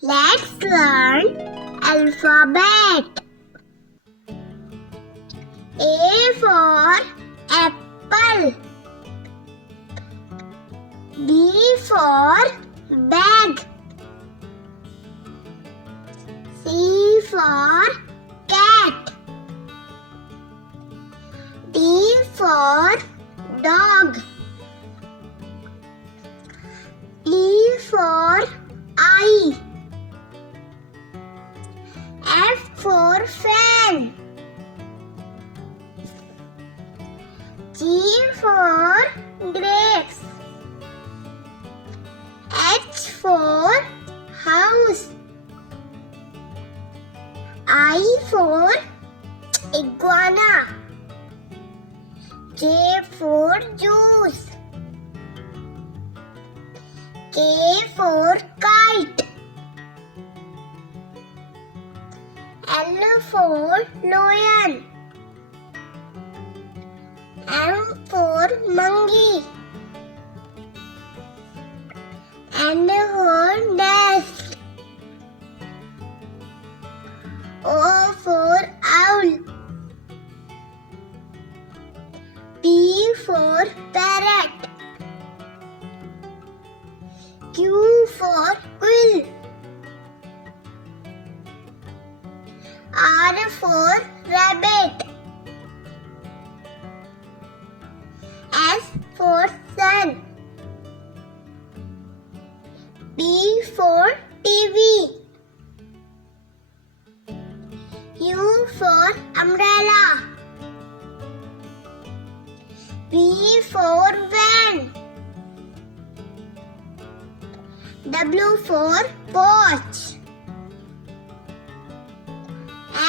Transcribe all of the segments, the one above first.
Let's learn alphabet. A for apple. B for bag. C for cat. D for dog. E for eye. F for fan. G for grapes. H for house. I for iguana. J for juice. K for kite. L for lion. M for monkey. N for nest. O for owl. P for parrot. Q for quill. R for rabbit. S for sun. T for TV. U for umbrella. V for van. W for watch.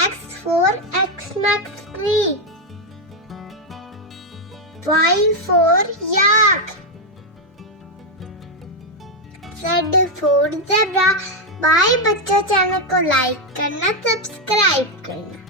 X for Xmas tree. Y for yak. Z for zebra. Bye बच्चा, channel को like करना, subscribe करना।